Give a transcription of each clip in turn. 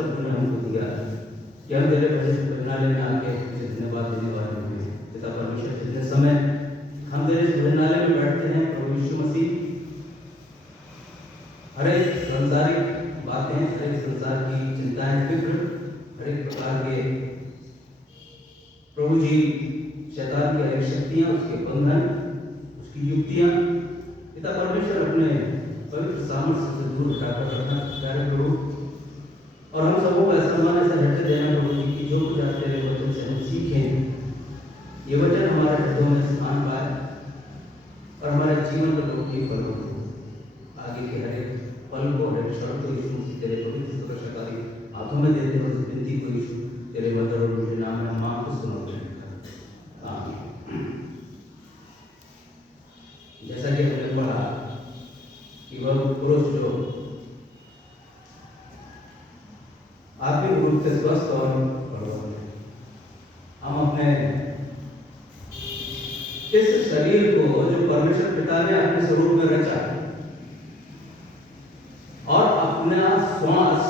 अवसर तुमने हमको दिया कि हम तेरे भजनालय में आके तुझे धन्यवाद देने वाले होंगे। पिता परमेश्वर, जितने समय हम तेरे भजनालय में बैठते हैं प्रभु यीशु मसीह, हर एक संसारिक बातें, हर एक संसार की चिंताएं, फिक्र, हर एक प्रकार के प्रभु जी शैतान की अनेक शक्तियां, उसके बंधन, उसकी युक्तियां, पिता परमेश्वर अपने पवित्र सामर्थ्य से दूर उठाकर रखना प्यारे प्रभु। और हम सबों को ऐसा मन ऐसा हृदय देना प्रभु जी कि जो कुछ आप तेरे वचन से हम सीखें, ये वचन हमारे हृदयों में स्थान पाए और हमारे जीवन में प्रभु जी फल हो। आगे के हर एक पल को, हर एक क्षण को यीशु मसीह तेरे पवित्र सुरक्षाकारी हाथों में देते हैं। उस विनती को यीशु तेरे मधुर और मीठे नाम में हम आपको समर्पित करते हैं। आमीन। जैसा कि हमने पढ़ा कि वह पुरुष जो आत्मिक रूप से स्वस्थ और बलवान है, हम अपने इस शरीर को जो परमेश्वर पिता ने अपने स्वरूप में रचा और अपना श्वास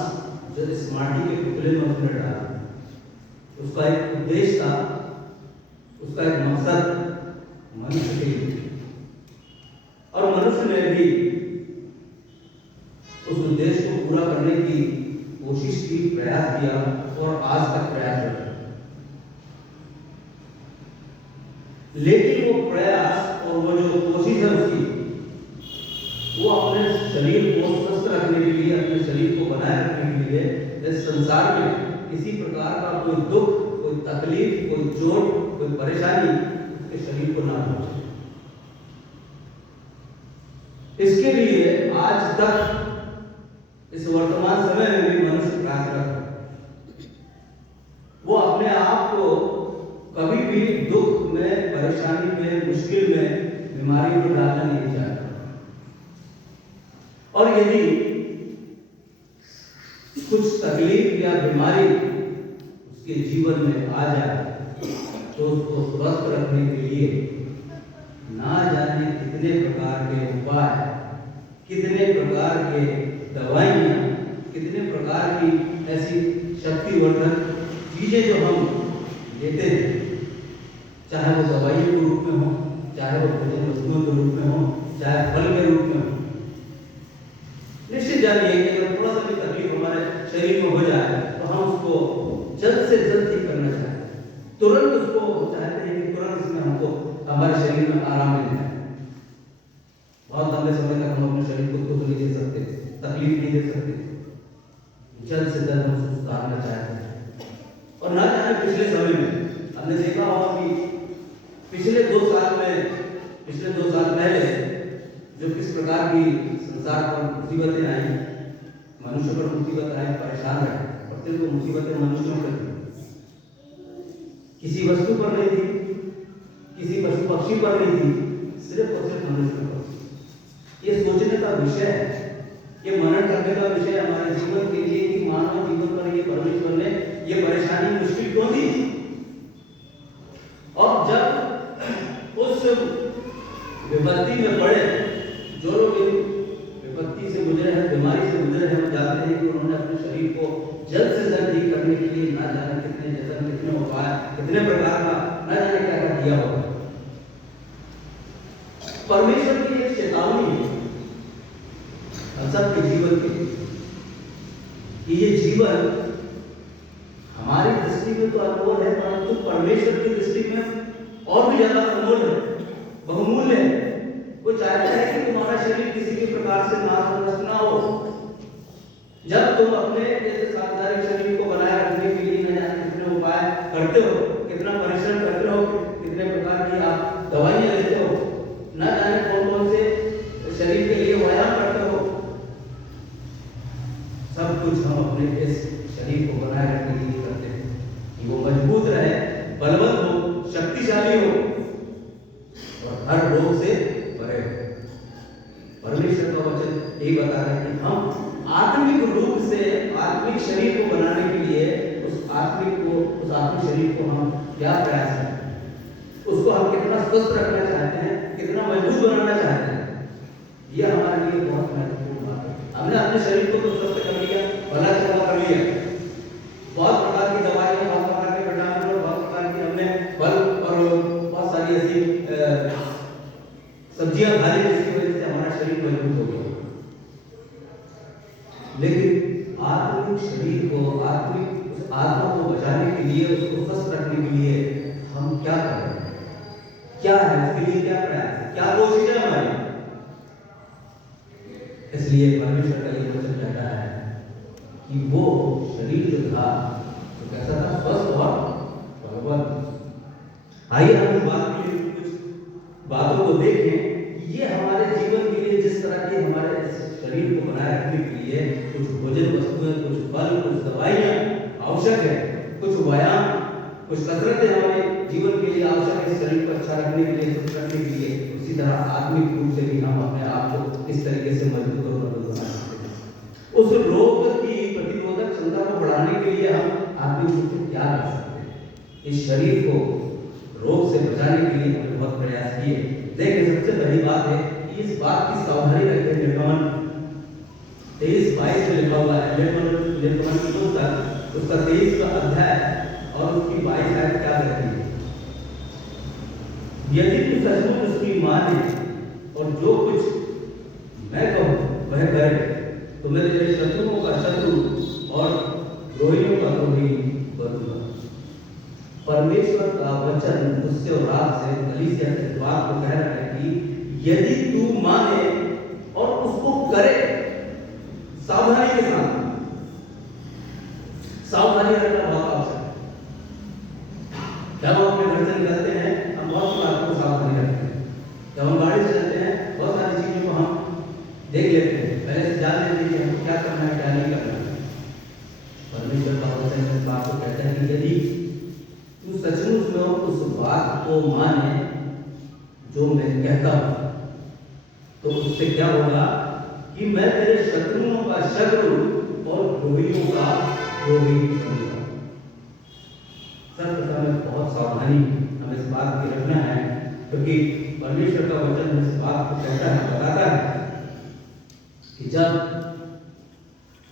जो इस माटी के टुकड़े में उसने डाला, उसका एक उद्देश्य था, उसका एक मकसद मनुष्य के लिए, और मनुष्य ने भी उस उद्देश्य को पूरा करने की कोशिश की, प्रयास किया और आज तक प्रयास कर रहा है। लेकिन वो प्रयास और वो जो कोशिश है उसकी, वो अपने शरीर को स्वस्थ रखने के लिए, अपने शरीर को बनाए रखने के लिए इस संसार में किसी प्रकार का कोई दुख, कोई तकलीफ, कोई चोट, कोई परेशानी उसके शरीर को ना पहुंचे। इसके लिए आज तक इस वर्तमान समय में भी मनुष्य प्रयासरत है। वो अपने आप को कभी भी दुख में, परेशानी में, मुश्किल में, बीमारी में डालना नहीं चाहता। और यदि कुछ तकलीफ या बीमारी उसके जीवन में आ जाए तो उसको स्वस्थ रखने के लिए ना जाने कितने प्रकार के उपाय, कितने प्रकार के दवाइयाँ, कितने प्रकार की ऐसी शक्तिवर्धक चीजें जो हम लेते हैं, चाहे वो दवाइयों के रूप में हो, चाहे वो भोजन वस्तुओं के रूप में हो, चाहे फल के रूप में हो। निश्चित जानिए कि अगर थोड़ा सा भी तकलीफ हमारे शरीर में हो जाए तो हम उसको जल्द से जल्द ठीक करना चाहते हैं, तुरंत उसको चाहते हैं कि तुरंत इसमें हमको हमारे शरीर में आराम मिल जाए। बहुत लंबे समय तक हम अपने शरीर को दुख नहीं दे सकते, तकलीफ नहीं दे सकते, जल्द से जल्द हम उसको सुधारना चाहते हैं। और ना जाने पिछले समय में हमने देखा होगा कि पिछले 2 साल पहले जो किस प्रकार की संसार पर मुसीबतें आई, मनुष्य पर मुसीबत आई, परेशान रहे, और सिर्फ वो मुसीबतें मनुष्यों पर थी, किसी वस्तु पर नहीं थी, किसी पशु पक्षी पर नहीं थी, सिर्फ और सिर्फ मनुष्य पर। ये सोचने का विषय है, ये मनन करने का विषय हमारे जीवन के लिए कि मानव जीवन पर ये परमेश्वर ने ये परेशानी, मुश्किल क्यों दी। और जब उस विपत्ति में पड़े, जो लोग विपत्ति से गुजरे हैं, बीमारी से गुजरे हैं, वो जानते हैं कि उन्होंने अपने शरीर को जल्द से जल्द ठीक करने के लिए ना जाने कितने जतन, कितने उपाय, कितने प्रकार का ना जाने क्या क्या किया होगा। परमेश्वर की एक चेतावनी है हम सबके जीवन के लिए कि ये जीवन हमारी दृष्टि में तो अनमोल है, परंतु परमेश्वर की दृष्टि में और भी ज्यादा अनमोल है, बहुमूल्य है। वो चाहता है कि तुम्हारा शरीर किसी भी प्रकार से नाश ना हो। जब तुम अपने इस सांसारिक शरीर को बनाए रखने के लिए न जाने कितने उपाय करते हो, कितना परिश्रम करते हो, कितने प्रकार की आप दवाइयां लेते हो, न जाने कौन कौन से शरीर के लिए व्यायाम करते हो, सब कुछ हम अपने इस शरीर को बनाए रखने के लिए करते हैं कि वो मजबूत रहे, बलवंत हो, शक्तिशाली हो और हर रोग से परे हो। परमेश्वर का वचन यही बता रहा है कि हम आत्मिक रूप से आत्मिक शरीर को बनाने के लिए उस आत्मिक शरीर को हम क्या प्रयास करते हैं, उसको हम कितना स्वस्थ रखना चाहते हैं, कितना मजबूत बनाना चाहते हैं। यह हमारे लिए बहुत महत्वपूर्ण बात है। हमने अपने शरीर को तो स्वस्थ कर लिया, भला चंगा कर लिया, लेकिन आत्मिक शरीर को, आत्मिक उस आत्मा को बचाने के लिए, उसको स्वस्थ रखने के लिए हम क्या करें? क्या है उसके लिए, क्या प्रयास, क्या कोशिश है हमारी? इसलिए परमेश्वर का ये वचन कहता है कि वो शरीर जो था तो कैसा था? स्वस्थ और बलवान। आइए हम इस बात के लिए कुछ बातों को देखें। ये हमारे जीवन के लिए, जिस तरह के हमारे शरीर को बनाए रखने के लिए कुछ भोजन वस्तुएं, कुछ फल, कुछ दवाइयाँ आवश्यक है, कुछ व्यायाम, कुछ कसरतें हमारे जीवन के लिए आवश्यक है शरीर को अच्छा रखने के लिए, स्वस्थ रखने के लिए। उसी तरह आत्मिक रूप से भी हम अपने आप को इस तरीके से मजबूत और मजबूत बना सकते हैं। उस रोग की प्रतिरोधक क्षमता को बढ़ाने के लिए हम आत्मिक रूप से क्या कर सकते हैं? इस शरीर को रोग से बचाने के लिए हमने बहुत प्रयास किए। देखिए, सबसे पहली बात है कि इस बात की सावधानी रखें। निर्गमन 23:22 में लिखा हुआ है, निर्गमन की पुस्तक उसका 23वां अध्याय और उसकी 22 आयत क्या कहती है? यदि तू सचमुच उसकी माने और जो कुछ मैं कहूँ वह करे, तो मैं तेरे शत्रुओं का शत्रु और द्रोहियों का द्रोही करूँगा। परमेश्वर का वचन उससे और रात से कलीसिया के बात को कह रहा है कि यदि तू माने और उसको करे, सावधानी के साथ। सावधानी रखना बहुत आवश्यक है। जब हम अपने घर से निकलते हैं, हम बहुत सी बातों को सावधानी रखते हैं। जब हम गाड़ी से चलते हैं, बहुत सारी चीजों को हम देख लेते हैं, पहले से जान लेते हैं कि हमको क्या करना है, क्या नहीं करना है। परमेश्वर का वचन इस बात को कहता है कि यदि तू सचमुच में उस बात को माने जो मैं कहता हूं, तो उससे क्या होगा कि मैं तेरे शत्रुओं का शत्रु और द्रोहियों का द्रोही करूंगा। सर्वप्रथम में बहुत सावधानी हमें इस बात की रखना है, क्योंकि परमेश्वर का वचन इस बात को कहता है, बताता है कि जब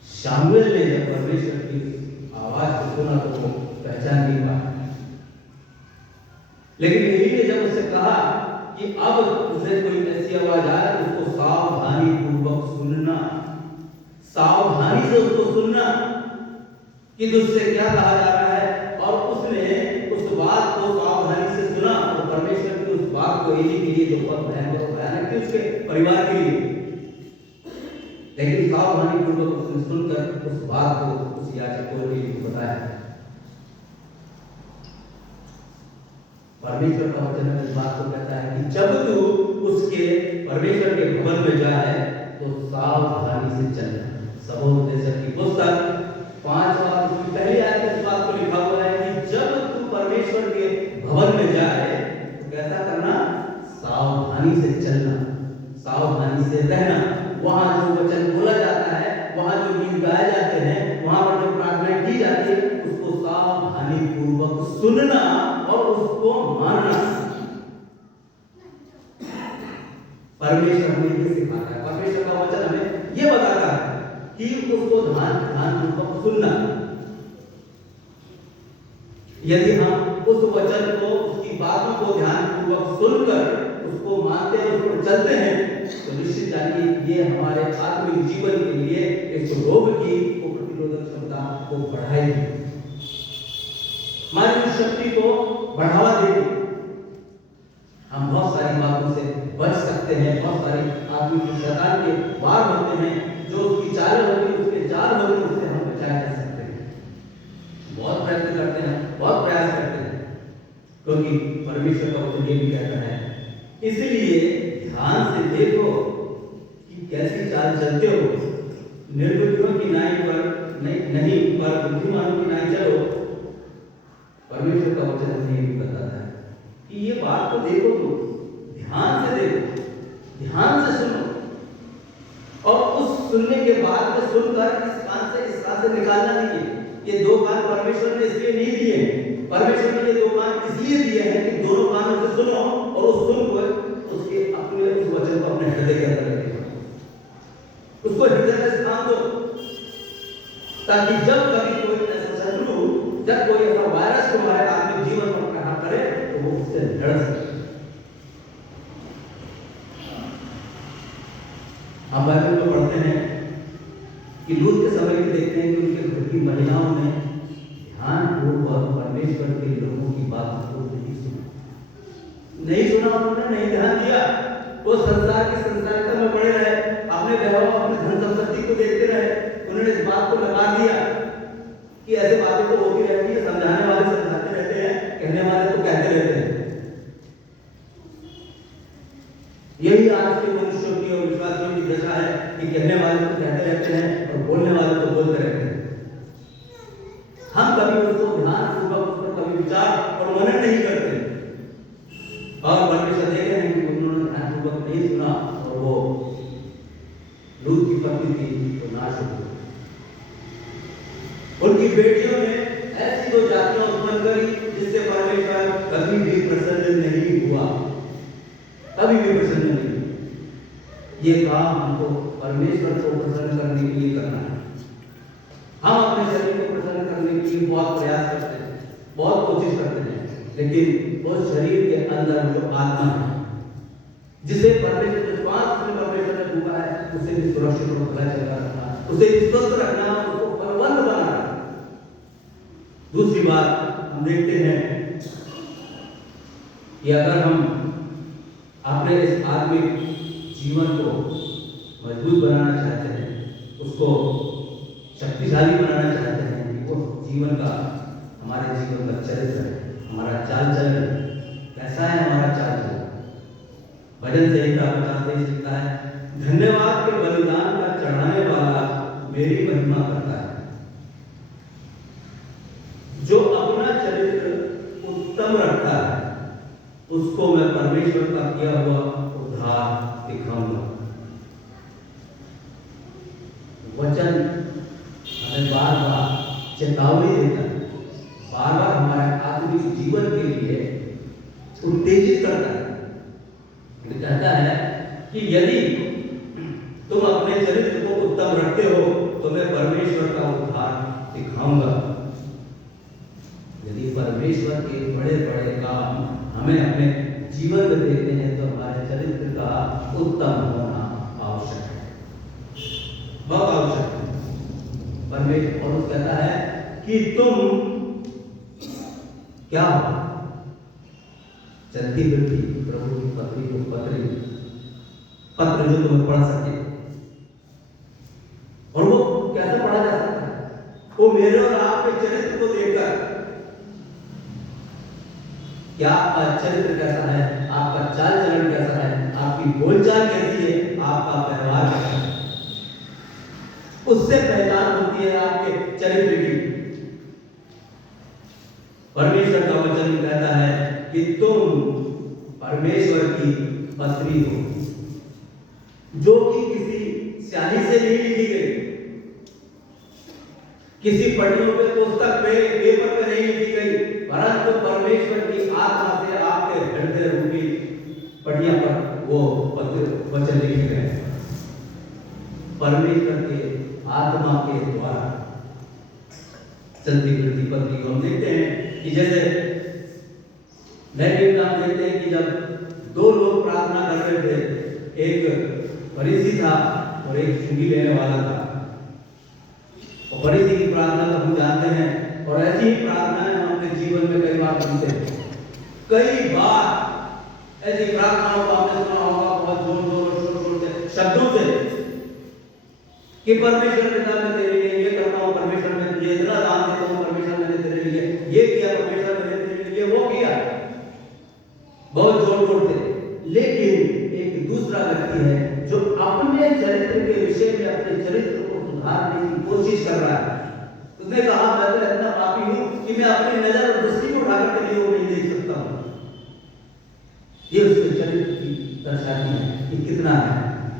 शामुएल ने जब परमेश्वर की आवाज को सुना तो वो पहचान नहीं पाया, लेकिन एली ने जब उससे कहा कि अब उसे कोई ऐसी आवाज आए तो उसको सावधानी पूर्वक सुनना, सावधानी से उसको सुनना कि तुझसे क्या कहा जा रहा है। और उसने उस बात को सावधानी से सुना, और परमेश्वर की उस बात को एली के लिए जो बहुत भयानक थी उसके परिवार के लिए, लेकिन सावधानी पूर्वक उसने सुनकर उस बात को उस याजक को एली को बताया। परमेश्वर का वचन इस बात को कहता है कि जब तू उसके परमेश्वर के भवन में जाए तो सावधानी से चलना। सबोपदेशक की पुस्तक 5वां उसकी पहली आयत में इस बात को लिखा हुआ है कि जब तू परमेश्वर के भवन में जाए तो कैसा करना? सावधानी से चलना, सावधानी से रहना। वहां जो वचन बोला जाता है, वहां जो गीत गाए जाते हैं, वहां पर जो प्रार्थना की जाती है, उसको सावधानी पूर्वक सुनना और उसको मानना। परमेश्वर हमें ये सिखाता है, परमेश्वर का वचन हमें ये बताता है कि उसको ध्यान पूर्वक सुनना। यदि हम उस वचन को, उसकी बातों को ध्यान पूर्वक सुनकर उसको मानते हैं, उस पर चलते हैं, तो निश्चित जानिए ये हमारे आत्मिक जीवन के लिए इस रोग की प्रतिरोधक क्षमता को बढ़ाएगी, हमारी शक्ति को बढ़ावा देगी। हम बहुत सारी बातों से बच सकते हैं, बहुत सारी आत्मिक शैतान के वार होते हैं, जो उसकी चाल होती है, उसके जाल होते हैं, उससे हम बचाए जा सकते हैं। बहुत प्रयत्न करते हैं, बहुत प्रयास करते हैं, क्योंकि परमेश्वर का वचन ये भी कहता है। इसलिए ध्यान से देखो कि कैसी चाल चलते हो। निर्बुद्धियों की नाई पर नहीं पर बुद्धिमानों की नाई चलो। परमेश्वर का वचन हमें भी बताता है कि ये बात को देखो, तो ध्यान से देखो, ध्यान से सुनो, और उस सुनने के बाद में सुनकर इस कान से निकालना नहीं है। ये दो कान परमेश्वर ने इसलिए नहीं दिए हैं, परमेश्वर ने ये दो कान इसलिए दिए हैं कि दोनों कानों से सुनो और उस सुन को उसके अपने उस वचन को अपने हृदय के अंदर रखो, उसको हृदय में स्थान दो, ताकि जब कभी कोई ऐसा शत्रु, जब कोई ऐसा वायरस तुम्हारे आत्मिक जीवन पर प्रहार करे तो वो उससे लड़ सके। हम बाइबल में पढ़ते हैं कि लूत के समय में देखते हैं कि उनके घर की महिलाओं ने ध्यानपूर्वक परमेश्वर के लोगों की बात को नहीं सुना, उन्होंने नहीं ध्यान दिया। वो संसार की संसारिता में पड़े रहे, अपने वैभव अपने धन संपत्ति को देखते रहे। उन्होंने इस बात को लगा दिया कि ऐसे बातें तो होती रहती है, समझाने वाले समझाते रहते हैं, कहने वाले तो कहते रहते हैं। यही आज के मनुष्यों की और विश्वासियों की दशा है कि कहने वाले तो कहते रहते हैं और बोलने वाले तो बोलते रहते हैं। हम कभी उसको ध्यानपूर्वक उस पर कभी विचार और मनन नहीं करते, और परमेश्वर देख रहे हैं कि उन्होंने ध्यानपूर्वक नहीं सुना और वो लूत की पत्नी थी तो नाश हो गई। उनकी बेटियों ने ऐसी दो जातियां उत्पन्न करी जिससे परमेश्वर कभी भी प्रसन्न नहीं हुआ, कभी भी प्रसन्न नहीं हुआ। ये काम हमको परमेश्वर को प्रसन्न करने के लिए करना है। हम अपने शरीर को प्रसन्न करने के लिए बहुत प्रयास करते हैं, बहुत कोशिश करते हैं, लेकिन उस शरीर के अंदर जो आत्मा है, जिसे परमेश्वर ने फूंका है, उसे भी सुरक्षित और भला चला रखना, उसे भी स्वस्थ रखना, उसको बलवंत बनाना। दूसरी बात हम देखते हैं कि अगर हम अपने इस आत्मिक जीवन को मजबूत बनाना चाहते हैं, उसको शक्तिशाली बनाना चाहते हैं, कि वो जीवन का हमारे जीवन का चरित्र है, हमारा चाल चलन कैसा है, हमारा चाल चलन। भजन संहिता 50 लिखता है, धन्यवाद के बलिदान का चढ़ाने वाला मेरी महिमा करता है, जो अपना चरित्र उत्तम रखता है, उसको मैं परमेश्वर का किया हुआ उद्धार दिखाऊंगा। वचन हमें बार बार चेतावनी देता है, बार बार हमारे आत्मिक जीवन के लिए उत्तेजित करता है। कहता है कि यदि तुम अपने चरित्र को उत्तम रखते हो तो मैं परमेश्वर का उद्धार दिखाऊंगा। यदि परमेश्वर के बड़े बड़े काम हमें अपने जीवन में देखते हैं तो हमारे चरित्र का उत्तम होना आवश्यक है, बहुत आवश्यक है। परमेश्वर और कहता है कि तुम क्या हो, चलती फिरती प्रभु की पत्री को पत्र जो तुम्हें पढ़ सके। और वो कैसे पढ़ा जा सकता है? वो मेरे और आपके चरित्र को देखकर, क्या आपका चरित्र कैसा है, आपका चाल चलन कैसा है, आपकी बोलचाल कैसी है, आपका व्यवहार कैसा है, उससे पहचान होती है आपके चरित्र की। परमेश्वर का वचन कहता है कि तुम परमेश्वर की पत्री हो, जो कि किसी स्याही से नहीं लिखी गई, किसी पट्टियों पे, पुस्तक पे, पेपर पे नहीं लिखी गई, परंतु परमेश्वर की आत्मा से आपके हृदय रूपी पटिया पर वो वचन लिखे गए। परमेश्वर के आत्मा के द्वारा चलती फिरती पत्री को हम देखते हैं कि जैसे हम देखते हैं कि जब दो लोग प्रार्थना कर रहे थे, एक फरीसी था और एक चुंगी लेने वाला था। और फरीसी की प्रार्थना तो हम जानते हैं, और ऐसी ही प्रार्थनाएं हम अपने जीवन में कई बार सुनते हैं। कई बार ऐसी प्रार्थनाओं को आपने सुना होगा, बहुत जोर शोर से, शब्दों से, कि परमेश्वर पिता मैं तेरे लिए ये करता हूँ, परमेश्वर मैं तुझे इतना दान देता हूँ, परमेश्वर मैंने तेरे लिए ये किया, परमेश्वर मैंने तेरे लिए वो किया, बहुत जोर से। लेकिन एक दूसरा व्यक्ति है जो अपने चरित्र के विषय में अपने चरित्र को सुधारने की कोशिश कर रहा है। उसने कहा मैं तो इतना पापी हूं कि मैं अपनी नजर और दृष्टि को उठाकर के लिए वो नहीं देख सकता हूं। ये उसके चरित्र की दर्शाती है कि कितना है।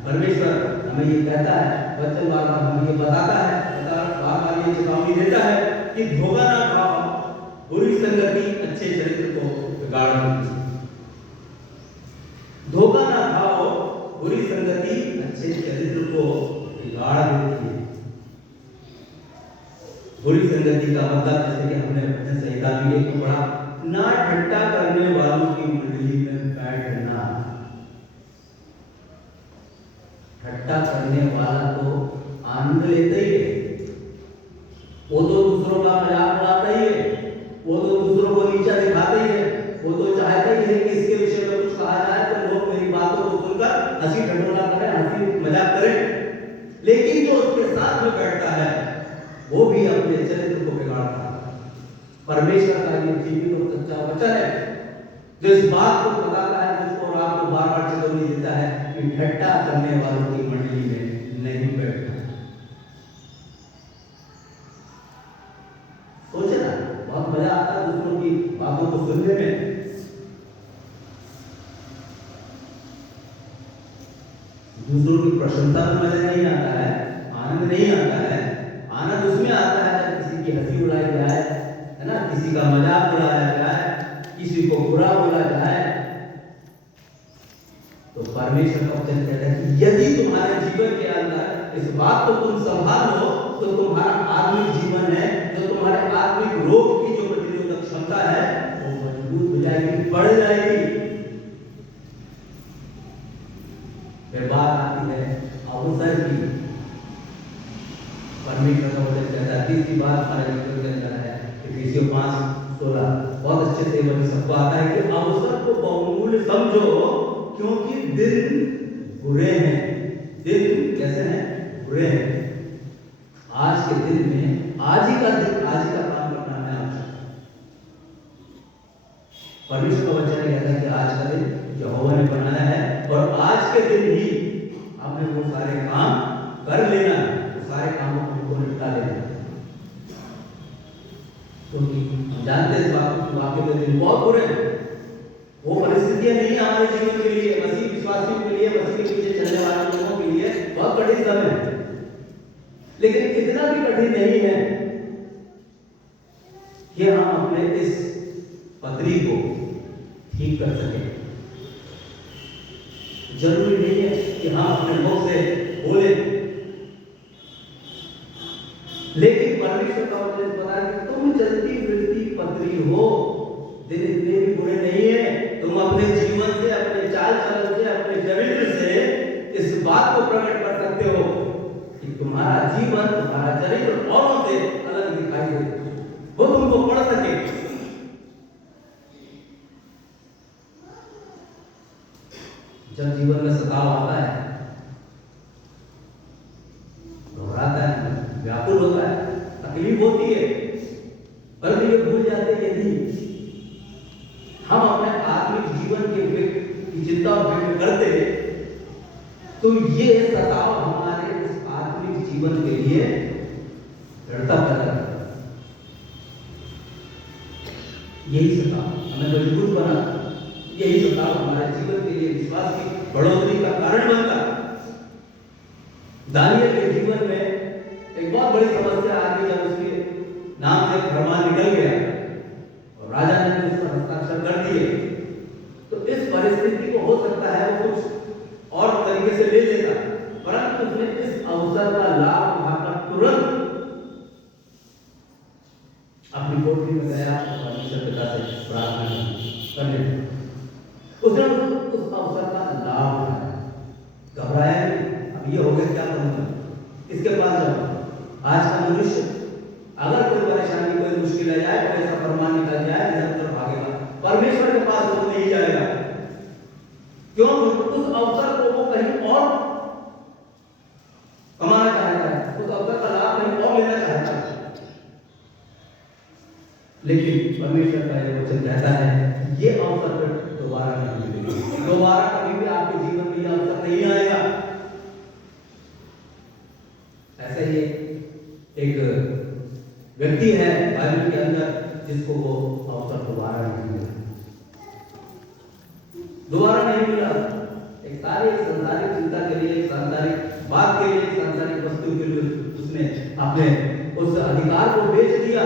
परमेश्वर हमें ये कहता है, वचन बार बार हमें ये बताता है, बार बार ये चेतावनी देता है कि धोखा ना खाओ, बुरी संगति अच्छे चरित्र को बिगाड़ देती है। धोखा ना खाओ, बुरी संगति अच्छे चरित्र को बिगाड़ देती है। बुरी संगति का मतलब, जैसे कि हमने भजन संहिता में एक पढ़ा, ना ठट्टा करने वालों की मंडली में बैठना। ठट्टा करने वाला तो आनंद लेते ही है, परमेश्वर का ये जीवित और सच्चा वचन है जो इस बात को बताता है, मुझको और आपको बार बार चेतावनी देता है कि ठट्ठा करने वालों की मंडली में नहीं बैठना। सोचे ना, बहुत मजा आता है दूसरों की बातों को सुनने में। दूसरों की प्रशंसा में मजा नहीं आता है, आनंद नहीं आता है। आनंद उसमें आता है जब किसी की हंसी उड़ाई जाए, है ना, किसी का मजाक उड़ाया जाए, किसी को बुरा बोला जाए। तो परमेश्वर का वचन कहता है कि यदि तुम्हारे जीवन के अंदर इस बात को तुम संभाल लो तो तुम्हारा आत्मिक जीवन है, जो तुम्हारे आत्मिक रोग की जो प्रतिरोधक क्षमता है वो मजबूत हो जाएगी, बढ़ जाएगी। फिर बात आती है अवसर की। परमेश्वर का वचन कहता है, तीसरी बात हमारे जीवन के अंदर है इफिसियों 5:16, बहुत अच्छे से वही सबको आता है कि अवसर को बहुमूल्य समझो क्योंकि दिन बुरे हैं। दिन कैसे हैं? बुरे हैं। आज के दिन में आज ही का दिन, आज ही का काम करना है आवश्यक। परमेश्वर का वचन कहता है कि आज का दिन यहोवा ने बनाया है और आज के दिन ही हमें वो सारे काम कर लेना है, वो सारे कामों को निपटा लेना। क्योंकि हम जानते हैं इस बात के दिन बहुत बुरे हैं। वो परिस्थितियां नहीं है हमारे जीवन के लिए, मसीह विश्वासियों के लिए, मसीह के पीछे चलने वाले लोगों के लिए बहुत कठिन समय है। लेकिन इतना भी कठिन नहीं है कि हम अपने इस पत्री को ठीक कर सकें। जरूरी नहीं है कि हम अपने मुख से बोले, लेकिन परमेश्वर का वचन बता है कि तुम चलती फिरती पत्री हो। दिन इतने भी बुरे नहीं है। तुम अपने जीवन से, अपने चाल चलन से, अपने चरित्र से इस बात को प्रकट कर सकते हो कि तुम्हारा जीवन, तुम्हारा चरित्र औरों से अलग दिखाई दे, वो तुमको पढ़ सके। जब जीवन में सताव आता है, घबराता है, व्याकुल होता है, तकलीफ होती है, पर ये भूल जाते हैं यदि हम अपने आत्मिक जीवन की चिंता और फिक्र करते तो ये सताव हमारे उस आत्मिक जीवन के लिए दृढ़ता पैदा करता है। यही सताव हमें मजबूत बना, यही सताव हमारे जीवन के लिए विश्वास की बढ़ोतरी का कारण बनता है। दानियल के जीवन में एक बहुत बड़ी समस्या आ गई जब उसके नाम से फरमान निकल गया और राजा ने उस पर हस्ताक्षर कर दिए। तो इस परिस्थिति को हो सकता है वो कुछ और तरीके से ले लेता, परंतु उसने इस अवसर का लाभ उठाकर तुरंत अपनी कोठरी में गया और परमेश्वर पिता से प्रार्थना करने लगा। उसने उस अवसर का लाभ उठाया, घबराया नहीं। अब ये हो गया, क्या करूंगा, इसके पास जाऊं। आज का मनुष्य अगर कोई परेशानी, कोई मुश्किल आ जाए, कोई ऐसा फरमान निकल जाए, इधर उधर भागेगा, परमेश्वर के पास वो नहीं जाएगा। क्यों? उस अवसर को वो कहीं और कमाना चाहता है, उस अवसर का लाभ कहीं और लेना चाहता है। लेकिन परमेश्वर का ये वचन कहता है ये अवसर दोबारा नहीं मिलेगा, दोबारा कभी भी आपके जीवन में यह अवसर नहीं आएगा। ऐसे ही एक व्यक्ति है बाइबल के अंदर जिसको वो अवसर दोबारा नहीं मिला, दोबारा नहीं मिला। एक सांसारिक चिंता के लिए, एक सांसारिक बात के लिए, एक सांसारिक वस्तु के लिए उसने अपने उस अधिकार को बेच दिया।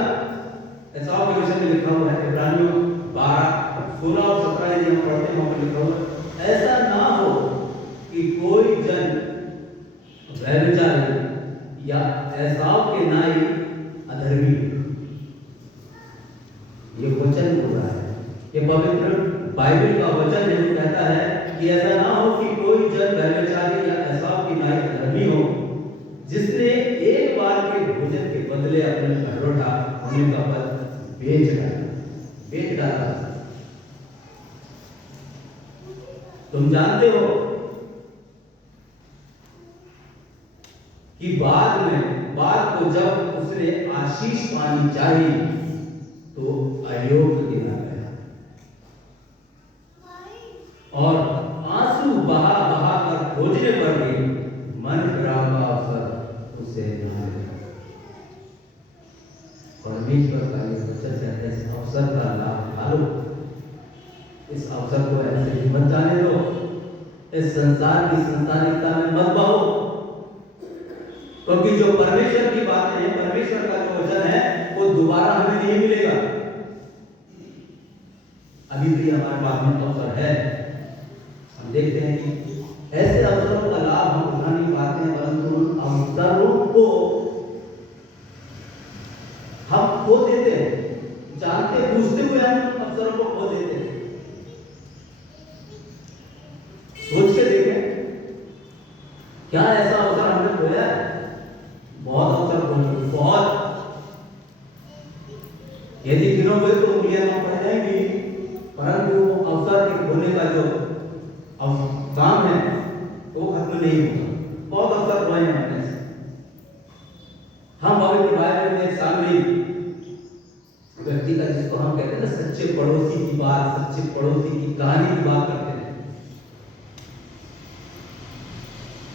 एसाव के विषय में लिखा हुआ है इब्रानियों 12:16 और 17 यदि हम पढ़ते हैं वहां पर लिखा हुआ है, ऐसा ना हो कि कोई जन व्यभिचारी या एसाव के नाई अधर्मी। ये वचन बोल रहा है, ये पवित्र बाइबल का वचन है जो कहता है कि ऐसा ना हो कि कोई जन व्यभिचारी या एसाव की नाई अधर्मी हो, जिसने एक बार के भोजन के बदले अपने घरोठा होने का पद बेच डाला। तुम जानते हो कि बाद को जब उसने आशीष पानी चाहिए तो अयोग्य गिना गया और आंसू बहा बहा कर खोजने पर भी मन फिराव का अवसर उसे न मिला। परमेश्वर का ये वचन कहता है, इस अवसर का लाभ उठा लो, इस अवसर को ऐसे ही मत जाने दो, इस संसार की संसारिकता में मत बहो, क्योंकि जो परमेश्वर की बातें हैं, परमेश्वर का जो वचन है, वो दोबारा हमें नहीं मिलेगा। अभी भी हमारे पास में अवसर है, हम देखते हैं कि ऐसे अवसरों का लाभ हम उठा नहीं पाते हैं, परंतु उन अवसरों को हम खो देते हैं, जानते बूझते हुए हम अवसरों को खो देते हैं। सोच के देखें, क्या ऐसा अवसर हमने खोया है? बहुत अवसर खोए, बहुत। यदि गिनोगे तो उंगलियां ना पड़ जाएंगी, परंतु अवसर के खोने का जो काम है वो खत्म नहीं होगा। बहुत अवसर खोए हैं हमने। हम पवित्र बाइबल में शामिल व्यक्ति का, जिसको हम कहते हैं ना सच्चे पड़ोसी की बात, सच्चे पड़ोसी की कहानी की बात करते हैं।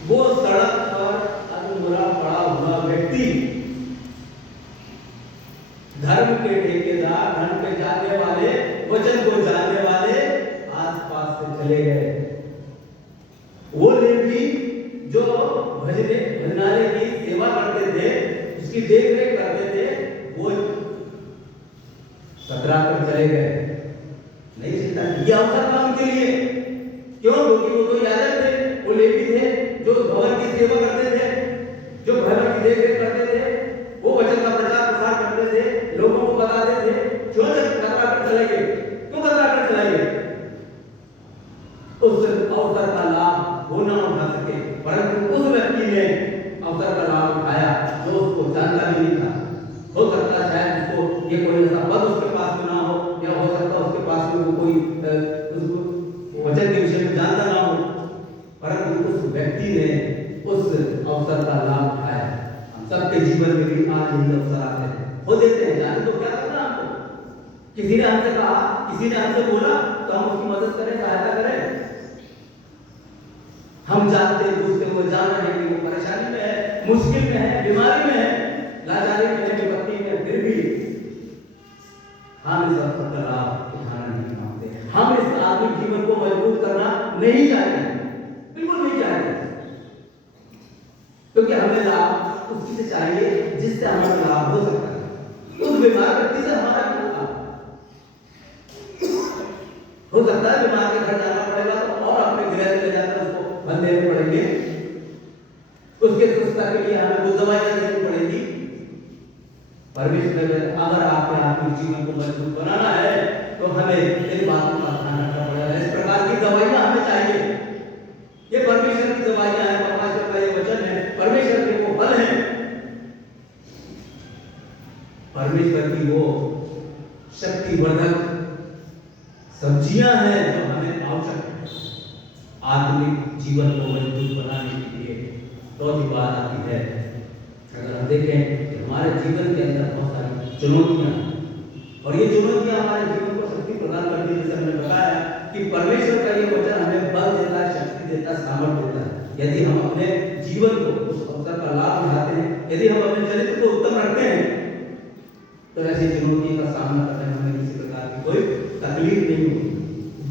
वो सड़क पर अधूरा पड़ा हुआ व्यक्ति, धर्म के ठेकेदार, धर्म पे जानने वाले, वचन को जानने वाले आसपास से चले गए। वो लेवी जो भजनालय की सेवा करते थे, उसकी देखरेख करते थे, वो कतरा कर चले गए। नहीं चिंता की, यह अवसर था उनके लिए। क्यों? क्योंकि वो तो याजक थे, वो लेवी थे जो भवन की सेवा करते थे, जो भवन की देखरेख करते थे, वो वचन का प्रचार प्रसार करते थे, लोगों को बताते थे। क्यों कतरा कर चले गए? क्यों कतरा कर चले गए? उस अवसर का लाभ वो न उठा सके, परंतु उस व्यक्ति ने अवसर का लाभ उठाया जो उसको जानता भी नहीं था। हो सकता है शायद उसको ये कोई ऐसा पद उसके पास में ना हो, या हो सकता है उसके पास में वो कोई वचन के विषय में जानता ना हो, परंतु उस व्यक्ति ने उस अवसर का लाभ उठाया। हम सबके जीवन में भी आज यही अवसर आते हैं, हो देते हैं, जाने तो क्या करना हमको। किसी ने हमसे कहा, किसी ने हमसे बोला, तो हम उसकी मदद करें, सहायता करें। हम जानते बूझते हुए जान रहे हैं कि वो परेशानी में है, मुश्किल में है, बीमारी में है, लाचारी में है, विपत्ति में, फिर भी हम इस अवसर का लाभ उठाना नहीं मांगते। हम इस आत्मिक जीवन को मजबूत करना नहीं चाहते, बिल्कुल नहीं चाहते, क्योंकि हमें लाभ उसी से चाहिए जिससे हमारा लाभ हो सकता है। उस बीमार व्यक्ति से हमारा क्या लाभ हो सकता है? बीमार के घर जाना पड़ेगा तो और अपने गृह ले जाकर उसको बंद देने पड़ेंगे, उसके सुस्ता के लिए हमें कुछ दवाइयां देनी पड़ेगी। परमेश्वर अगर आपके आत्मिक जीवन को मजबूत बनाना है तो हमें इन बातों का ध्यान रखना पड़ेगा। इस प्रकार की दवाइयां हमें चाहिए। ये परमेश्वर की दवाइयां हैं, परमेश्वर का ये वचन है, परमेश्वर के वो फल हैं, परमेश्वर की वो शक्तिवर्धक सब्जियां हैं जो हमें आवश्यक है आत्मिक जीवन को मजबूत बनाने के लिए। चौथी बात आती है, अगर हम देखें कि हमारे जीवन के अंदर बहुत सारी चुनौतियां, और ये चुनौतियां हमारे जीवन को शक्ति प्रदान करती है। जैसे हमने बताया कि परमेश्वर का ये वचन हमें बल देता है, शक्ति देता है, सामर्थ्य देता है। यदि हम अपने जीवन को उस अवसर का लाभ उठाते हैं, यदि हम अपने चरित्र को उत्तम रखते हैं, तो ऐसी चुनौती का सामना करने में हमें किसी प्रकार की कोई तकलीफ नहीं होगी,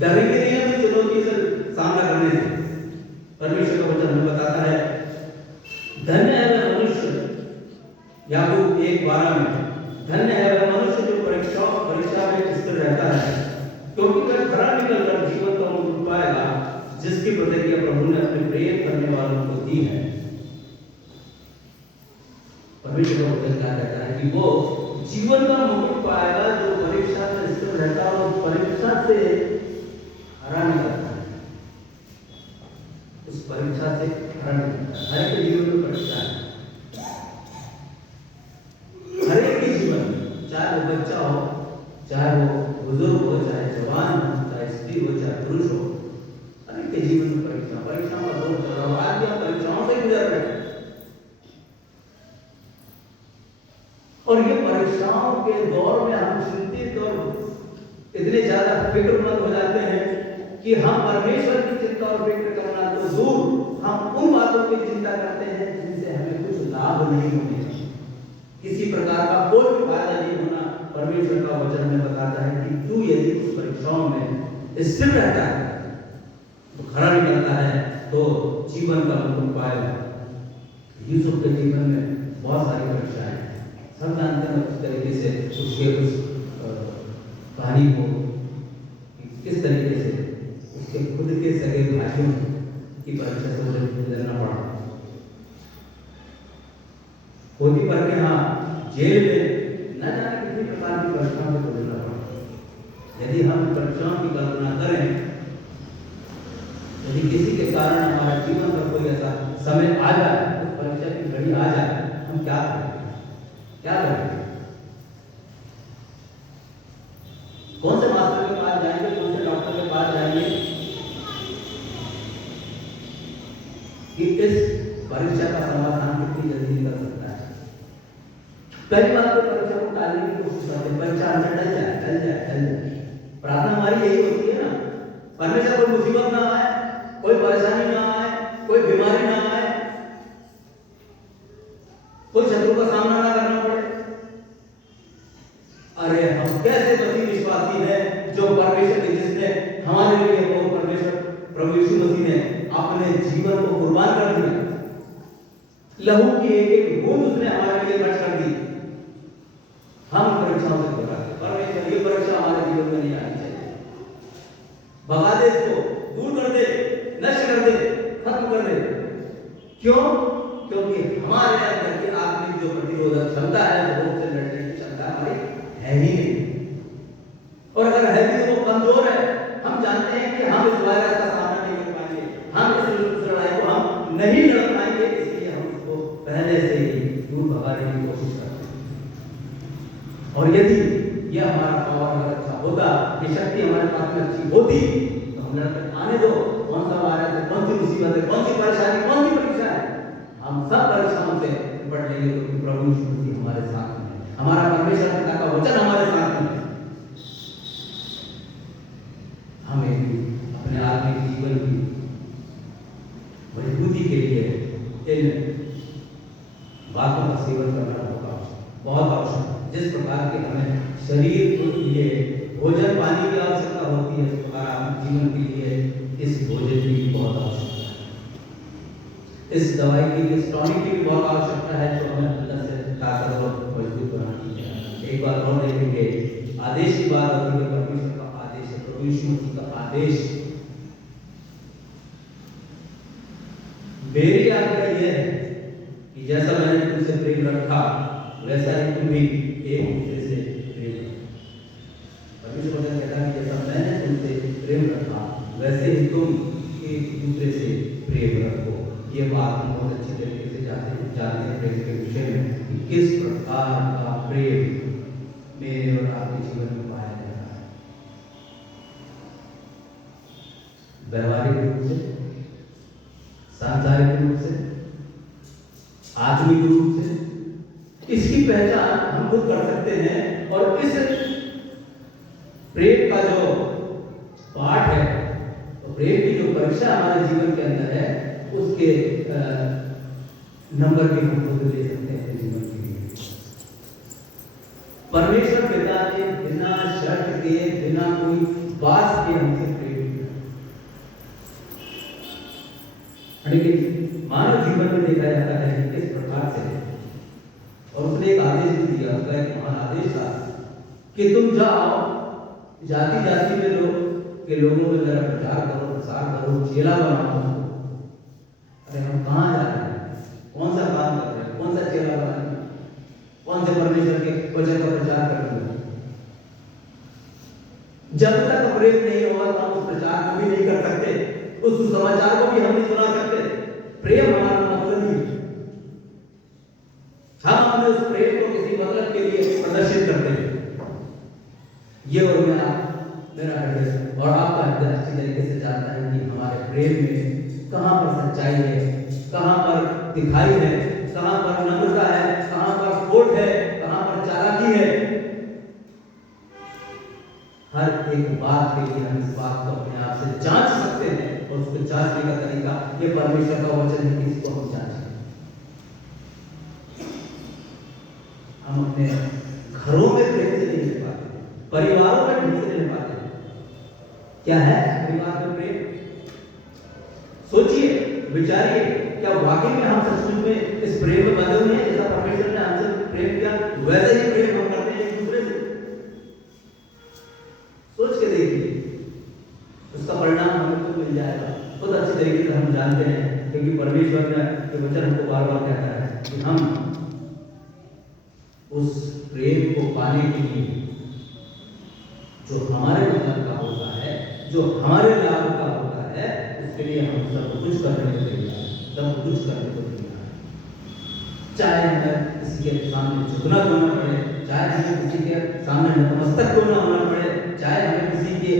डरेंगे नहीं हम चुनौती से सामना करने से। परमेश्वर का वचन हमें बताता है, धन्य है वह मनुष्य, याकूब 1:12 में, धन्य है वह मनुष्य जो परीक्षा में स्थिर रहता है, क्योंकि वह खरा निकलकर जीवन का मूल पाएगा, जिसकी प्रतिज्ञा प्रभु ने अपने प्रेम करने वालों को दी है। परमेश्वर का वचन क्या कहता है कि वो जीवन का मुकुट पाएगा जो परीक्षा में स्थिर रहता है और परीक्षा से हरा निकलता है। उस परीक्षा से हरा निकलता है। हर एक जीवन में परीक्षा है, हर एक के जीवन में, चाहे वो बच्चा हो, चाहे वो बुजुर्ग हो, चाहे जवान हो, चाहे स्त्री हो, चाहे पुरुष हो, हर एक के जीवन में परीक्षाओं का दौर चल रहा है। आज भी हम परीक्षाओं से गुजर रहे हैं। और ये परीक्षाओं के दौर में हम चिंतित और इतने ज्यादा फिक्रमंद हो जाते हैं कि हम परमेश्वर की चिंता और फिक्र करना तो दूर, हम उन बातों की चिंता करते हैं जिनसे हमें कुछ लाभ नहीं होने, किसी प्रकार का कोई भी फायदा नहीं होना। परमेश्वर का वचन में बताता है कि तू यदि उस परीक्षाओं में स्थिर रहता है तो खरा निकलता है तो जीवन का तुम पाएगा। यूसुफ के जीवन में बहुत सारी परीक्षाएं हैं, सब जानते हैं उस तरीके से उसके उस कहानी को किस तरीके से उसके खुद के सगे भाइयों की परीक्षा से उसे गुजरना पड़ा। होती पर के हाँ जेल में न जाने कितनी प्रकार की परीक्षाओं से गुजरना पड़ा। यदि हम परीक्षाओं की कल्पना करें, यदि किसी के कारण हमारे जीवन पर कोई ऐसा समय आ जाए, उस परीक्षा की घड़ी आ जाए, हम क्या करेंगे? क्या करेंगे? कौन से मास्टर के पास जाएंगे? कौन से डॉक्टर के पास जाएंगे कि इस परीक्षा का समाधान कितनी जल्दी निकल सकता है? पहली बात तो परीक्षा को टालने की कोशिश करते हैं, परीक्षा अंदर टल जाए। प्रार्थना हमारी यही होती है ना, परमेश्वर कोई मुसीबत ना आए, कोई परेशानी ना आए, कोई बीमारी ना आए, कोई शत्रु का सामना ना करना पड़े। अरे हम कैसे मसीह विश्वासी हैं जो परमेश्वर के जिसने हमारे लिए वो परमेश्वर प्रभु यीशु मसीह ने अपने जीवन को कुर्बान कर दिया, लहू की एक एक बूंद उसने हमारे लिए खर्च कर दी। हम परीक्षाओं से घबराते, परमेश्वर ये परीक्षा हमारे जीवन में नहीं आनी चाहिए, भगा दे, इसको दूर कर दे, नष्ट कर दे, खत्म कर दे। क्यों? क्योंकि हमारे अंदर की आत्मिक जो प्रतिरोधक क्षमता है, रोग से लड़ने की क्षमता हमारी है ही नहीं, और अगर है भी तो वो कमजोर है। हम जानते हैं कि हम इस वायरस का सामना नहीं कर पाएंगे, हम इस लड़ाई को हम नहीं लड़ पाएंगे, इसलिए हम उसको पहले से ही दूर भगाने की कोशिश करते हैं। और यदि यह हमारा पावर अच्छा होता, ये शक्ति हमारे पास में अच्छी होती, तो हम लड़ते आने दो, कौन सा वायरस है, कौन सी मुसीबत है, कौन सी परेशानी, कौन सी परीक्षा है, हम सब परेशानों से निपट लेंगे, क्योंकि प्रभु यीशु मसीह हमारे साथ में, हमारा परमेश्वर पिता का वचन हमारे साथ में। हमें भी अपने आत्मिक जीवन की मजबूती के लिए इन बातों का सेवन करना बहुत आवश्यक है। जिस प्रकार के हमें शरीर के लिए भोजन पानी की आवश्यकता होती है, इस प्रकार आत्मिक जीवन के लिए इस भोजन की भी बहुत आवश्यकता है, इस दवाई की, इस टॉनिक की भी बहुत आवश्यकता है, जो हमें अंदर से ताकत और मजबूत बनाती है। एक बार और देखेंगे, आदेश की बात होती है, परमेश्वर का आदेश है, प्रभु यीशु मसीह का आदेश। मेरी आज्ञा यह है कि जैसा मैंने तुमसे प्रेम रखा, वैसा ही तुम भी एक दूसरे से प्रेम रखो। परमेश्वर वचन कहता है कि जैसा मैंने तुमसे प्रेम रखा, वैसे ही तुम एक दूसरे से प्रेम रखो। ये बात हम बहुत अच्छी तरीके से जानते हैं प्रेम के विषय में, कि किस प्रकार का प्रेम मेरे और आपके जीवन में पाया जाता है। व्यवहारिक रूप से, सांसारिक रूप से, आत्मिक रूप से, इसकी पहचान हम खुद कर सकते हैं। और इस प्रेम का जो पाठ है, तो प्रेम की जो परीक्षा हमारे जीवन के अंदर है, उसके नंबर भी हम खुद ले सकते हैं जीवन के लिए। परमेश्वर पिता ने बिना शर्त के, बिना कोई बात के हमसे प्रेम किया। लेकिन मानव जीवन में देखा जाता है कि किस प्रकार से, और उसने एक आदेश भी दिया, उसका एक महान आदेश था कि तुम जाओ जाति जाति में लोगों में मेरा प्रचार करो, प्रसार करो, चेला बनाओ। अरे हम कहाँ जा रहे हैं? कौन सा काम कर रहे हैं? कौन सा चेला बना रहे हैं? कौन से परमेश्वर के वचन का प्रचार कर रहे हैं? जब तक प्रेम नहीं होगा तो हम उस प्रचार को भी नहीं कर सकते, उस सुसमाचार को भी हम नहीं सुना सकते। प्रेम हमारा मतलब ही, हम अपने उस प्रेम को किसी मतलब के लिए प्रदर्शित करते हैं। ये और मेरा हृदय और आपका हृदय अच्छी तरीके से जानता है कि हमारे प्रेम में कहाँ पर सच्चाई है, कहाँ पर दिखाई है, कहाँ पर नम्रता है, कहाँ पर खोट है, कहाँ पर एक बात के लिए हम इस बात को अपने आप से जांच सकते हैं, और उसको जांचने का तरीका ये परमेश्वर का वचन है कि इसको हम जांचें। हम अपने घरों में प्रेम से नहीं रह पाते, परिवारों में ठीक से नहीं रह पाते। क्या है परिवार में प्रेम? सोचिए, विचारिए, क्या वाकई में हम सचमुच में इस प्रेम में बंधे हुए हैं? जैसा परमेश्वर ने हमसे प्रेम किया वैसे ही प्रेम हम करते हैं एक दूसरे से। सोच के देखिए, उसका परिणाम हमें तो मिल जाएगा। बहुत अच्छी तरीके से हम जानते हैं, क्योंकि परमेश्वर ने ये वचन हमको बार बार कहता है कि हम उस प्रेम को पाने के लिए जो हमारे मतलब का होता है, जो हमारे लाभ का होता है, उसके लिए हम सब कुछ करने को तैयार हैं, सब कुछ करने को तैयार हैं। चाहे हमें किसी के सामने झुकना क्यों ना पड़े, चाहे हमें किसी के सामने नतमस्तक क्यों ना होना पड़े, चाहे हमें किसी के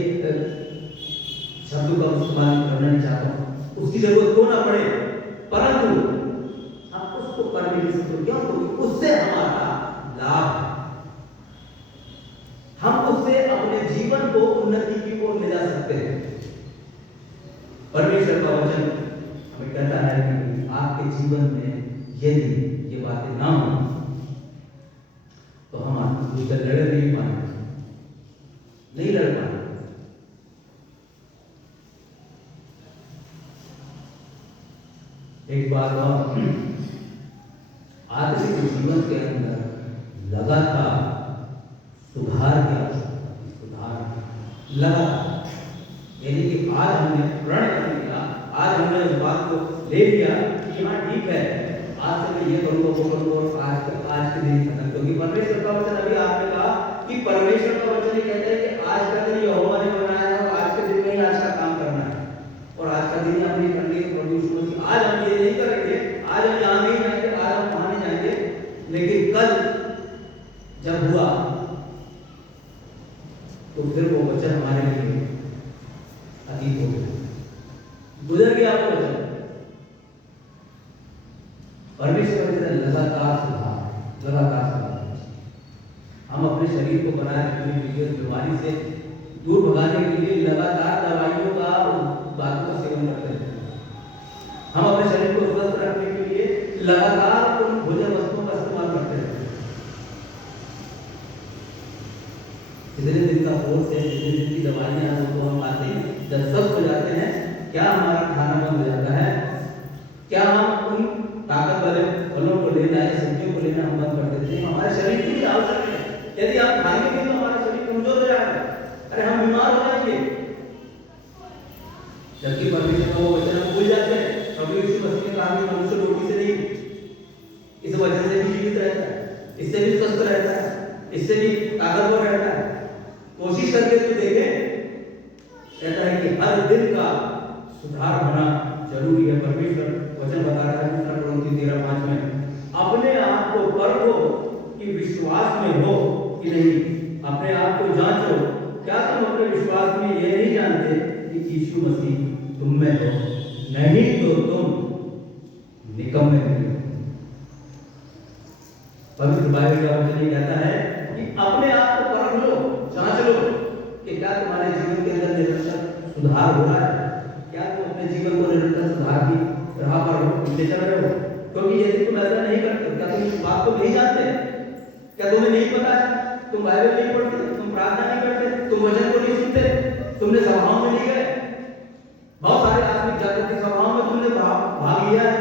शब्दों का इस्तेमाल करना नहीं चाहता हूं, उसकी जरूरत क्यों ना पड़े, परंतु हम उसको करने की जरूरत क्यों? क्योंकि उससे हमारा लाभ, हम उससे अपने जीवन को उन्नति की ओर ले जा सकते हैं। परमेश्वर का वचन हमें कहता है कि आपके जीवन में यदि ये बातें ना हो तो हम आपको दूसरे लड़ नहीं पाएंगे, नहीं लड़ पाएंगे। एक बात और, आदमी के जीवन के अंदर लगातार सुधार की आवश्यकता, सुधार लगातार। यानी कि आज हमने प्रण कर लिया, आज हमने इस बात को ले लिया कि हाँ ठीक है, आज से मैं ये करूँगा वो करूँगा, और आज के दिन खत्म। क्योंकि परमेश्वर का वचन, अभी आपने कहा कि परमेश्वर का वचन ये कहता है कि आज का दिन यहोवा ने बनाया है, और आज के दिन में ही आज का काम करना है, और आज का दिन हम ये कर लिए प्रभु यीशु मसीह। आज हम ये नहीं करेंगे, आज हम यहाँ नहीं जाएंगे, आज हम वहाँ नहीं जाएंगे, लेकिन कल जब हुआ तो फिर वो वचन हमारे लिए अतीत हो गया, गुजर गया वो वचन। परमेश्वर के लगातार सुधार, लगातार सुधार। हम अपने शरीर को बनाए रखने के लिए, बीमारी से दूर भगाने के लिए लगातार दवाइयों का, बातों का सेवन करते हैं। हम अपने शरीर को स्वस्थ रखने के लिए लगातार उन भोजन वस्तुओं का इस्तेमाल करते हैं। जितने दिन का कोर्स है, जितने दिन की दवाइयाँ हैं, उनको हम खाते हैं। जब स्वस्थ हो जाते हैं, क्या हमारा खाना बंद हो जाता है? क्या हम उन ताकत वाले फलों को लेना है, सब्जियों को लेना हम बंद कर देते हैं? हमारे शरीर के लिए आवश्यक है। यदि आप खाएंगे तो हमारा शरीर कमजोर हो जाएगा, अरे हम बीमार हो जाएंगे। जबकि परमेश्वर का वो वचन हम भूल जाते हैं। प्रभु यीशु मसीह ने कहा कि मनुष्य रोटी से नहीं, इस वचन से भी जीवित रहता है, इससे भी स्वस्थ रहता है, इससे भी ताकतवर रहता है। कोशिश करके तो देखें। कहता है कि हर दिन का सुधार होना जरूरी है। परमेश्वर वचन बता रहा है 2 कोरिन्थियों 13:5 में, अपने आप को परखो कि विश्वास में हो कि नहीं। अपने आप को जांचो, क्या तुम अपने विश्वास में यह नहीं जानते कि यीशु मसीह तुम में हो, नहीं तो तुम निकम्मे हो। पवित्र बाइबल का वचन ये कहता है कि अपने आप को परख लो, जांच लो कि क्या तुम्हारे जीवन के अंदर निरंतर सुधार हो रहा है, क्या तुम अपने जीवन को निरंतर सुधार की राह पर ले चल रहे हो। क्योंकि यदि तुम ऐसा नहीं करते, क्या तुम इस बात को नहीं जानते, क्या तुम्हें नहीं पता है, तुम बाइबल नहीं पढ़ते, तुम प्रार्थना नहीं करते, तुम वचन को नहीं सुनते, तुमने सभाओं में नहीं गए, बहुत सारे आत्मिक जागृति सभाओं में तुमने भाग लिया है,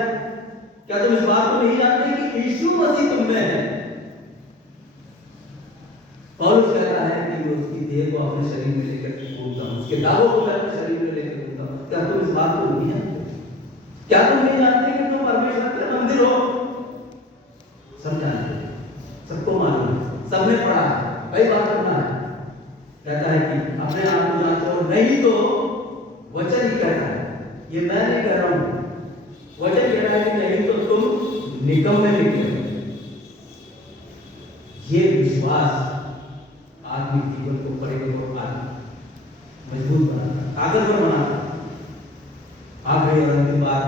क्या तुम इस बात को नहीं जानते कि यीशु मसीह तुम में है। पौलुस कहता है कि वो उसकी देह को अपने शरीर में लेकर घूमता हूं, उसके दावों को मैं अपने शरीर में लेकर घूमता हूं। क्या तुम इस बात को नहीं जानते? क्या तुम नहीं जानते कि तुम परमेश्वर के मंदिर हो? सब जानते, सबको मालूम, सबने पढ़ा है, वही बात करना है। कहता है कि अपने आप को जांचो, नहीं तो वचन ही कहता है, ये मैं नहीं कह रहा हूं, वचन कह रहा है कि नहीं तो तुम निकम्मे निकले। ये विश्वास आत्मिक जीवन को परिपक्व, मजबूत बनाता, ताकतवर बनाता। आखिरी और अंतिम बात,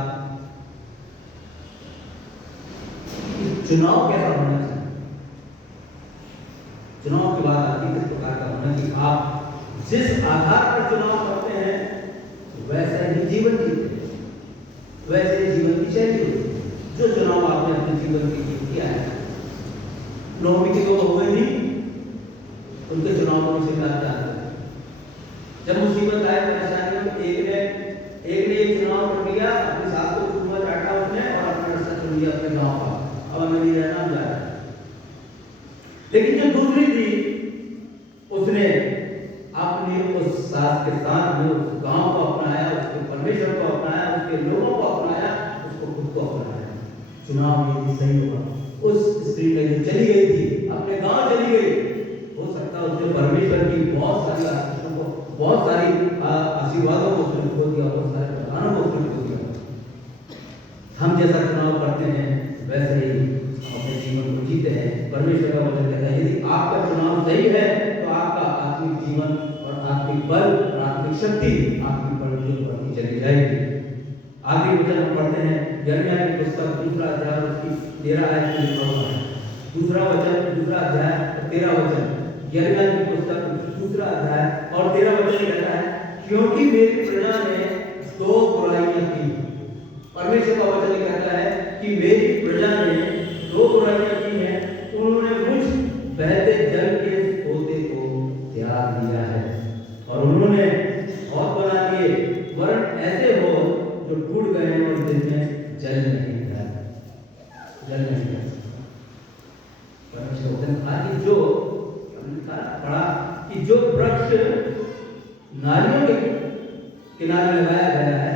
चुनाव कैसा होना चाहिए। चुनाव की बात आती है किस प्रकार का होना कि आप जिस आधार पर चुनाव करते हैं वैसा ही जीवन जीते हैं, वैसे ही जीवन की शैली होती है। जो चुनाव आपने अपने जीवन के लिए किया है, नौवीं की 2 बहुएं थी, उनके चुनाव में से क्या जब मुसीबत आए परेशानियों में एक ने ये चुनाव कर लिया, अपनी सास को चूमा चाटा उसने और अपना रास्ता चुन लिया अपने गांव का, अब हमें नहीं रहना, हम जा रहे हैं। लेकिन जो दूसरी थी उसने अपने उस सास के साथ में उस गांव को अपनाया, उसके परमेश्वर को अपनाया, उसके लोगों को अपनाया, उसको खुद को अपनाया। चुनाव ये भी सही हुआ। उस स्त्री ने जो चली गई थी, अपने गांव चली गई, हो सकता है उसने परमेश्वर की बहुत सारी आशीषों को, बहुत सारी आशीर्वादों को उसने खो दिया, बहुत सारे वरदानों को उसने खो दिया। हम जैसा चुनाव करते हैं वैसे ही अपने जीवन को जीते हैं। परमेश्वर का वचन कहता है यदि आपका चुनाव सही है तो आपका आत्मिक जीवन और आत्मिक बल और आत्मिक शक्ति आपकी बढ़ती बढ़ती चली जाएगी। आगे वचन हम पढ़ते हैं यिर्मयाह की पुस्तक 2 अध्याय उसकी 13 आयत में लिखा हुआ है। 2 अध्याय 13 वचन, यिर्मयाह की पुस्तक 2 अध्याय और 13 वचन कहता है, क्योंकि मेरी प्रजा ने 2 बुराइयां की। परमेश्वर का वचन कहता है कि मेरी प्रजा ने 2 बुराइयां की हैं। उन्होंने मुझ बहते जल के सोते को त्याग दिया है और उन्होंने और बना लिए, वरन ऐसे हो जो टूट गए हैं और जिनमें जल नहीं है, जल नहीं है। परमेश्वर कहा कि जो पढ़ा कि जो वृक्ष नालियों के किनारे लगाया गया है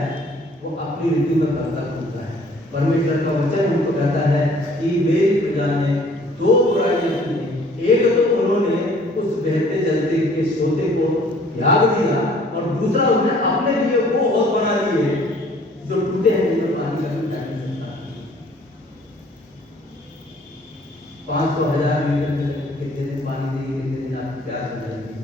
वो अपनी ऋतु में फलता फूलता है। परमेश्वर का वचन हमको कहता है कि मेरी प्रजा ने 2 बुराइयां की। एक तो उन्होंने उस बहते जलते के सोते को त्याग दिया और दूसरा उसने अपने लिए वो और बना लिए जो टूटे हैं, जिनमें पानी का भी नहीं सकता। 500,000 लीटर कितने दिन पानी देगी, कितने दिन आप प्यास बुझाएंगे।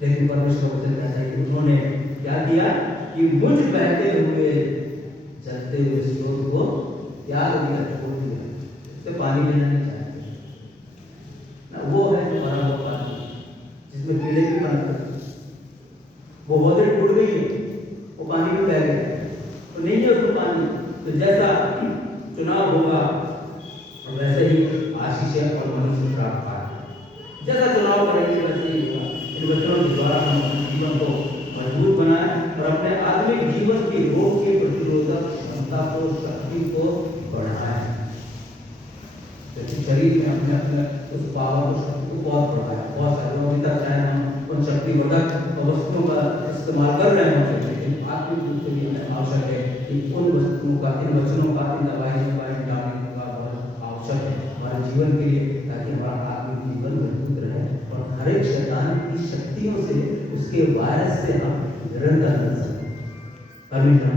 लेकिन परमेश्वर का वचन कहता है कि उन्होंने क्या किया कि मुझ बहते हुए जलते हुए स्रोत को त्याग दिया, छोड़ दिया, उससे पानी लेना नहीं चाहते ना। वो है जो भरा हुआ पानी जिसमें कीड़े भी पनपते, वो बोतल टूट गई है, वो पानी में बह गया, तो नहीं है उसमें पानी। तो जैसा चुनाव होगा वैसे ही आशीष और मनुष्य प्राप्त होगा। जैसा चुनाव करेंगे वैसे ही होगा। इन वचनों के द्वारा हम अपने जीवन को मजबूत बनाएं और अपने आत्मिक जीवन की रोग की प्रतिरोधक क्षमता को, शक्ति को बढ़ाएं। जैसे शरीर में हमने अपने उस पावर को, शक्ति को बहुत बढ़ाया, बहुत सारे लोग अभी तक चाहे हम उन शक्तिवर्धक वस्तुओं का इस्तेमाल कर रहे हैं, लेकिन आत्मिक रूप से भी हमें आवश्यक है कि उन वस्तुओं का, इन वचनों का, इन दवाइयों का, इन टानिकों का बहुत आवश्यक है हमारे जीवन के लिए, ताकि हमारा आत्मिक जीवन मजबूत रहे और हर एक शैतान की शक्तियों से, उसके वायरस से हम निरंतर बच सकें। परमेश्वर